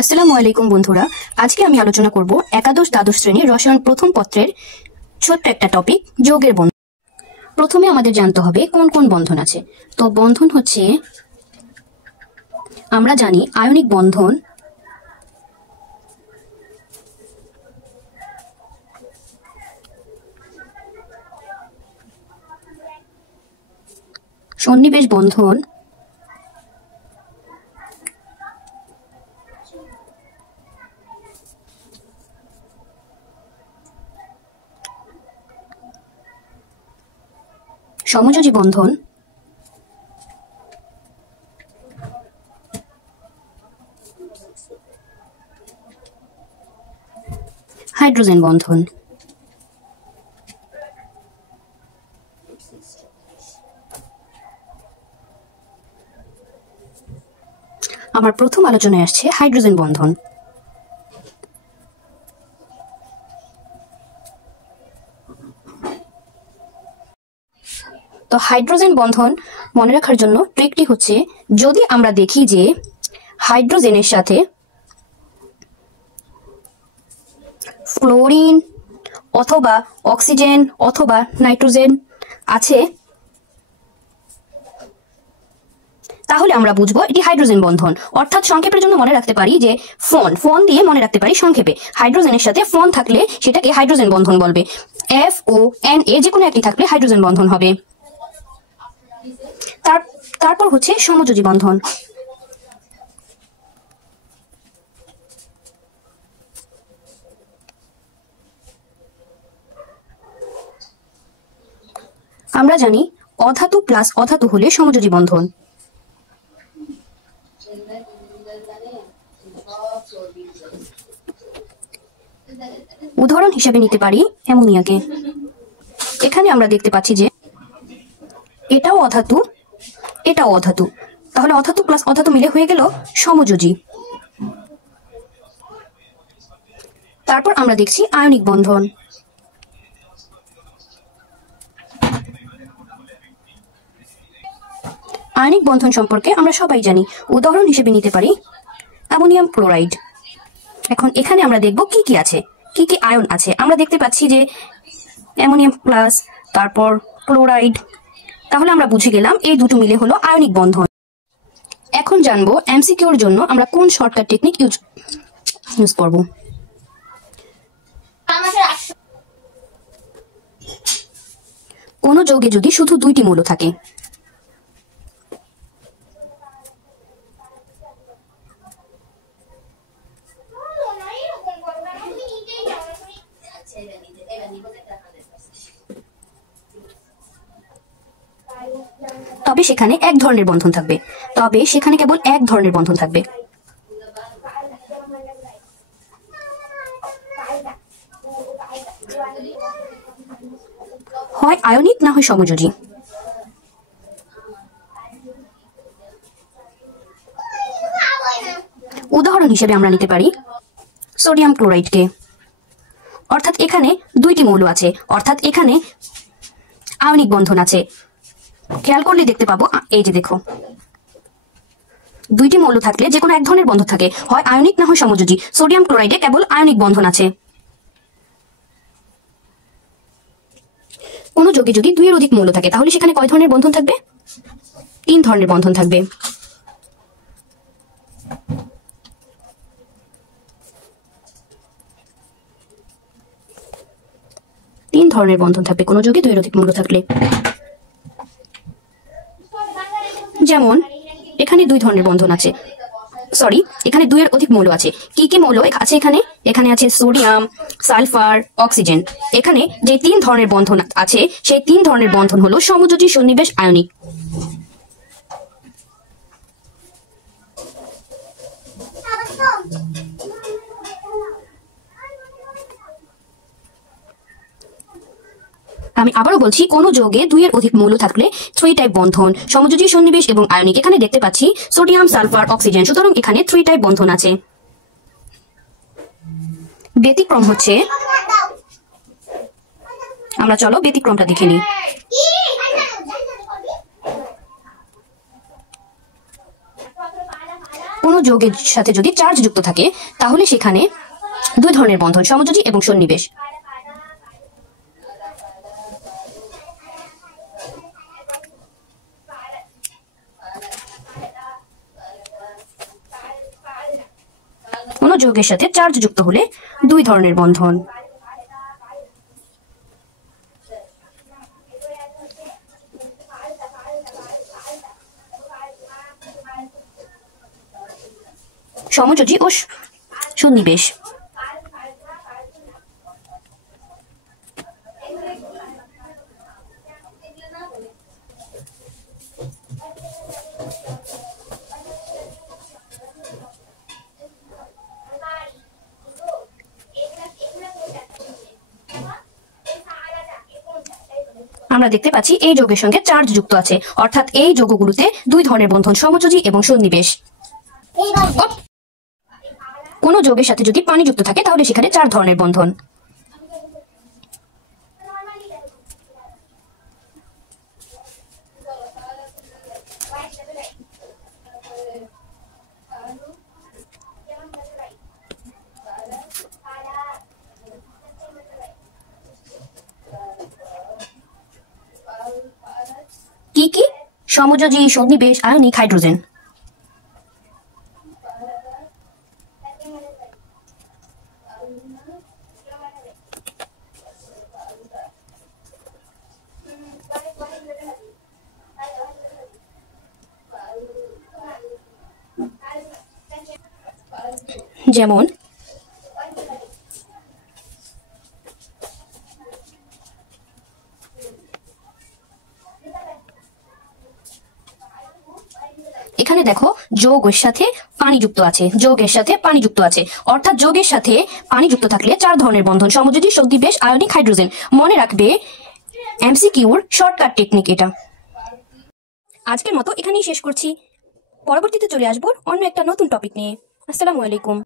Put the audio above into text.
আসসালামু আলাইকুম বন্ধুরা, আজকে আমি আলোচনা করব একাদশ দ্বাদশ শ্রেণীর রসায়ন প্রথম পত্রের ছোট্ট একটা টপিক, যৌগের বন্ধন। প্রথমে আমাদের জানতে হবে কোন কোন বন্ধন আছে। তো বন্ধন হচ্ছে, আমরা জানি আয়নিক বন্ধন, সন্নিবেশ বন্ধন, সমযোজী বন্ধন, হাইড্রোজেন বন্ধন। আমার প্রথম আলোচনায় আসছে হাইড্রোজেন বন্ধন। তো হাইড্রোজেন বন্ধন মনে রাখার জন্য ট্রিকটি হচ্ছে, যদি আমরা দেখি যে হাইড্রোজেনের সাথে ফ্লোরিন অথবা অক্সিজেন অথবা নাইট্রোজেন আছে, তাহলে আমরা বুঝবো এটি হাইড্রোজেন বন্ধন। অর্থাৎ সংক্ষেপের জন্য মনে রাখতে পারি যে ফোন দিয়ে মনে রাখতে পারি সংক্ষেপে। হাইড্রোজেনের সাথে ফোন থাকলে সেটাকে হাইড্রোজেন বন্ধন বলবে। FONA যে কোনো একটি থাকলে হাইড্রোজেন বন্ধন হবে। তারপর হচ্ছে সমযোজী বন্ধন। আমরা জানি অধাতু প্লাস অধাতু হলে সমযোজী বন্ধন। উদাহরণ হিসেবে নিতে পারি অ্যামোনিয়াকে। এখানে আমরা দেখতে পাচ্ছি যে এটাও অধাতু, এটাও অধাতু, তাহলে অধাতু প্লাস অধাতু মিলে হয়ে গেল সমযোজী। তারপর আমরা দেখছি আয়নিক বন্ধন। আয়নিক বন্ধন সম্পর্কে আমরা সবাই জানি, উদাহরণ হিসেবে নিতে পারি অ্যামোনিয়াম ক্লোরাইড। এখন এখানে আমরা দেখব কি কি আছে, কি কি আয়ন আছে। আমরা দেখতে পাচ্ছি যে অ্যামোনিয়াম প্লাস, তারপর ক্লোরাইড, তাহলে আমরা বুঝে গেলাম এই দুটো মিলে হলো আয়নিক বন্ধন। এখন জানবো এমসিকিউর জন্য আমরা কোন শর্টকাট টেকনিক ইউজ করব। কোন যৌগে যদি শুধু দুইটি মৌল থাকে, তবে সেখানে এক ধরনের বন্ধন থাকবে, কেবল এক ধরনের বন্ধন থাকবে। হয় আয়নিক না হয় সমযোজী। উদাহরণ হিসেবে আমরা নিতে পারি সোডিয়াম ক্লোরাইডকে। অর্থাৎ এখানে দুইটি মৌল আছে, অর্থাৎ এখানে আয়নিক বন্ধন আছে। খেয়াল করলে দেখতে পাবো, এই যে দেখো, দুইটি মৌল থাকলে যে কোনো এক ধরনের বন্ধন থাকে, হয় আয়নিক না হয় সমযোজী। সোডিয়াম ক্লোরাইডে কেবল আয়নিক বন্ধন আছে। কোন যৌগে যদি দুইয়ের অধিক মৌল থাকে, তাহলে সেখানে কয় ধরনের বন্ধন থাকবে? 3 ধরনের বন্ধন থাকবে। তিন ধরনের বন্ধন থাকবে কোন যৌগে দুইয়ের অধিক মৌল থাকলে। যেমন এখানে 2 ধরনের বন্ধন আছে, এখানে 2 এর অধিক মৌল আছে। কি কি মৌল আছে এখানে? এখানে আছে সোডিয়াম, সালফার, অক্সিজেন। এখানে যে 3 ধরনের বন্ধন আছে, সেই 3 ধরনের বন্ধন হলো সমযোজী, সন্নিবেশ, আয়নিক। আমি আবারও বলছি, কোন যৌগে 2 এর অধিক মৌল থাকলে 3 টাইপ বন্ধন, সমযোজী, সন্নিবেশ এবং আয়নিক। এখানে দেখতে পাচ্ছি সোডিয়াম, সালফার, অক্সিজেন, সুতরাং এখানে 3 টাইপ বন্ধন আছে। ব্যতিক্রম হচ্ছে, আমরা চলো ব্যতিক্রমটা দেখে নিই। কোন কোনো যৌগের সাথে যদি চার্জ যুক্ত থাকে তাহলে সেখানে দুই ধরনের বন্ধন, সমযোজী এবং সন্নিবেশ। কোনো যৌগের সাথে চার্জ যুক্ত হলে দুই ধরনের বন্ধন। সমযোজী ও সন্নিবেশ। আমরা দেখতে পাচ্ছি এই যৌগের সঙ্গে চার্জ যুক্ত আছে, অর্থাৎ এই যৌগগুলোতে দুই ধরনের বন্ধন, সমযোজী এবং সন্নিবেশ। কোনো যৌগের সাথে যদি পানি যুক্ত থাকে তাহলে সেখানে চার ধরনের বন্ধন। কি কি? সমযোজী, সন্নিবেশ, আয়নিক, হাইড্রোজেন। যেমন এখানে দেখো যৌগের সাথে পানি যুক্ত আছে, যৌগের সাথে পানি যুক্ত আছে, অর্থাৎ যৌগের সাথে পানি যুক্ত থাকলে চার ধরনের বন্ধন, সমযোজী, সন্নিবেশ, আয়নিক, হাইড্রোজেন। মনে রাখবে, এমসিকিউর শর্টকাট টেকনিক এটা। আজকের মতো এখানেই শেষ করছি, পরবর্তীতে চলে আসবো অন্য একটা নতুন টপিক নিয়ে। আসসালামু আলাইকুম।